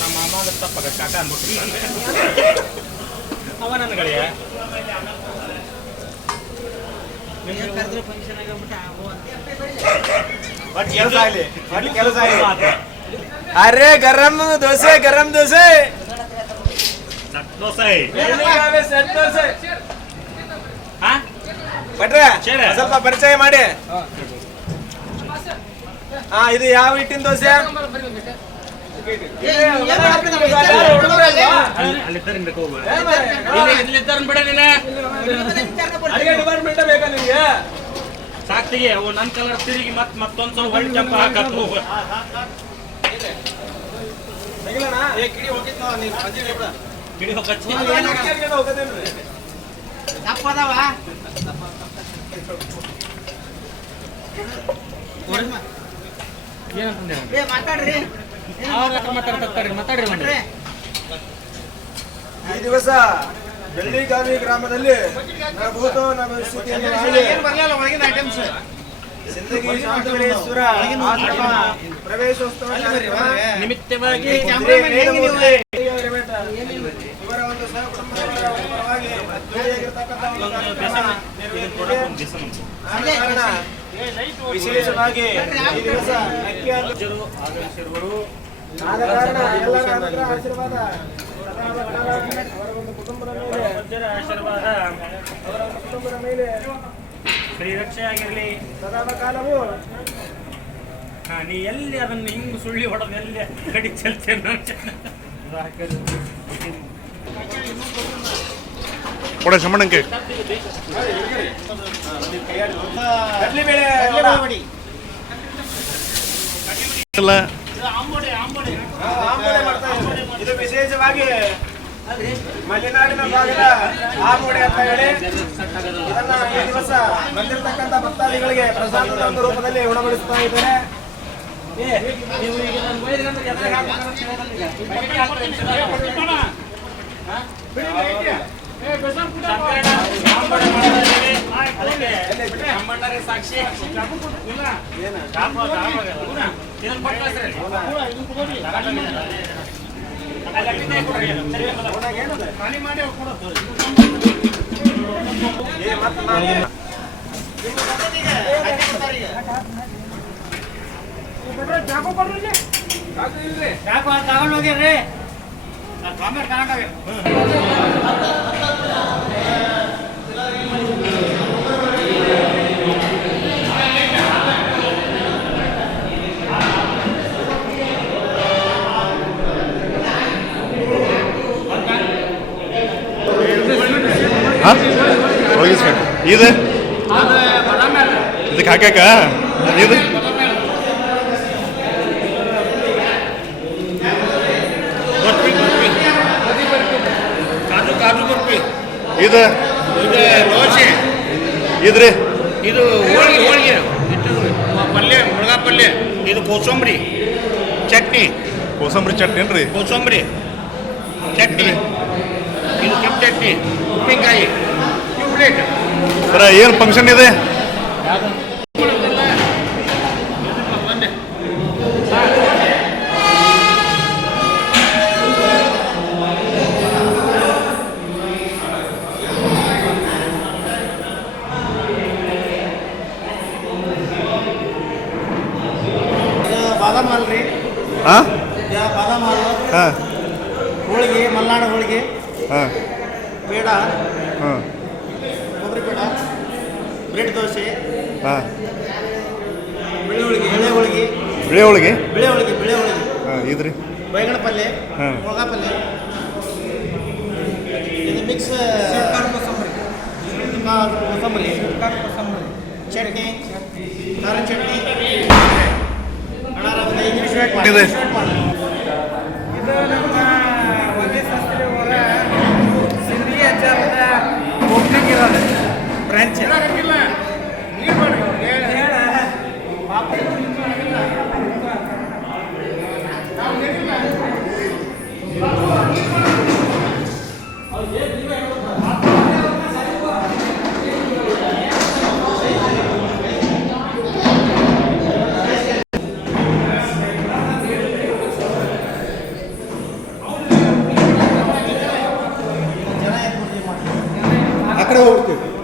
ನಮ್ಮ ಮಾಮ ತಪ್ಪಾಗ ಕಾಕ ಅನ್ಬಿಟ್ಟು ಅವ ನನ್ನ ಗೆಳೆಯ ಅರೆ ಗರಂ ದೋಸೆ ಗರಂ ದೋಸೆ. ಭಟ್ರೆ ಸ್ವಲ್ಪ ಪರಿಚಯ ಮಾಡಿ. ಹಾ ಇದು ಯಾವ ಹಿಟ್ಟಿನ ದೋಸೆ? ಸಾಕ್ತಿಗೆ ಅವು ನನ್ ಕಲರ್ ತಿರುಗಿ ಮತ್ ಮತ್ತೊಂದ್ ಸ್ವಲ್ಪ ಹೊಳ್ಳಿ ಚಂಪ ಹಾಕತ್ತು? ಗಿಡಿ ಹೋಗಚ್ಚಿ ಮಾತಾಡ್ತಾರೆ ಮಾತಾಡ್ರಿ ಈ ದಿವಸ ಬೆಳ್ಳಿಗಾವಿ ಗ್ರಾಮದಲ್ಲಿ ಶಾಂತವೀರೇಶ್ವರ ಆಶ್ರಮ ಪ್ರವೇಶೋತ್ಸವ ಕಾರ್ಯಕ್ರಮ ನಿಮಿತ್ತವಾಗಿ ಇವರ ಒಂದು ಸಹಕುಟುಂಬದವರ ಪರವಾಗಿ ವಿಶೇಷವಾಗಿ ಈ ದಿವಸ ರಾಜರು ಆಗಮಿಸಿರುವರು. ಆದ ಕಾರಣ ಎಲ್ಲರ ಆಶೀರ್ವಾದ. ಅವರ ಒಂದು ಕುಟುಂಬದ ಮೇಲೆ ಆಶೀರ್ವಾದ ಅವರ ಕುಟುಂಬದ ಮೇಲೆ ಶ್ರೀರಕ್ಷೆಯಾಗಿರಲಿ ಸದಾ ಕಾಲವು ನೀ ಎಲ್ಲಿ ಅದನ್ನ ಹಿಂಗ್ ಸುಳ್ಳಿ ಹೊಡೆದು ಎಲ್ಲಿ ಕಡಿ ಚೆಲ್ತೇನೆ ಕೊಡ ಶಮಣಂಕೆ. ಇದು ವಿಶೇಷವಾಗಿ ಮಲೆನಾಡಿನ ಭಾಗದ ಆಮೂಡೆ ಅಂತ ಹೇಳಿ ಇದನ್ನ ಈ ದಿವಸ ಬಂದಿರತಕ್ಕಂತ ಭಕ್ತಾದಿಗಳಿಗೆ ಪ್ರಸಾದದ ಒಂದು ರೂಪದಲ್ಲಿ ಉಣಬಡಿಸ್ತಾ ಇದ್ದಾರೆ ನೀವು ನಮ್ಮಣ್ಣರೇ ಸಾಕ್ಷಿ ಇಲ್ಲ ಶಾಪ ಶಾಪ ಕಾಮೆಂಟ್ ಕೊಟ್ಟು ಒಳಗಿಸ್ಬೇಕು ಇದು? ಇದಕ್ಕೆ ಹಾಕಾಕ ಇದು? ಇದು ಇದು? ದೋಸೆ ಇದ್ರಿ? ಇದು ಹೋಳಿಗೆ ಹೋಳಿಗೆ. ಪಲ್ಯ ಮುಳುಗಾ ಪಲ್ಯ. ಇದು ಕೋಸಂಬರಿ. ಚಟ್ನಿ. ಕೋಸಂಬರಿ ಚಟ್ನಿ ಏನ್ರಿ? ಕೋಸಂಬರಿ. ಚಟ್ನಿ. ಇದು ಕೆಂಪು ಚಟ್ನಿ. ಉಪ್ಪಿನಕಾಯಿ. ಸರ ಏನು ಫಂಕ್ಷನ್ ಇದೆ? ಹಾಂ? ಹೋಳಿಗೆ ಮಲ್ನಾಡು ಹೋಳಿಗೆ. ಹಾ. ಬೇಡ ಹಾಂ ಕೊಬ್ಬರಿ ಪೇಡ ಬ್ರೆಡ್ ದೋಸೆ ಹಾಂ. ಬಿಳಿ ಹೋಳಿಗೆ ಎಳೆ ಹೋಳಿಗೆ ಬಿಳಿ ಹೋಳಿಗೆ ಬಿಳೆ ಹೋಳಿಗೆ ಬಿಳೆ ಹೋಳಿಗೆ ಹಾಂ. ಇದ್ರಿ ಬೈಗಣ ಪಲ್ಯ ಹಾಂ. ಮುಳಗಾ ಪಲ್ಯ ಇದು ಮಿಕ್ಸ್ ಕೊತ್ತಂಬರಿ ಚಟ್ನಿ. ಖಾರ ಚಟ್ನಿ. ಅಣ್ಣಾರ ಒಂದು ಐದು ನಿಮಿಷ ವೇಟ್ ಮಾಡಿ. ಇದೆ. ಇದು para ஒருத்தர்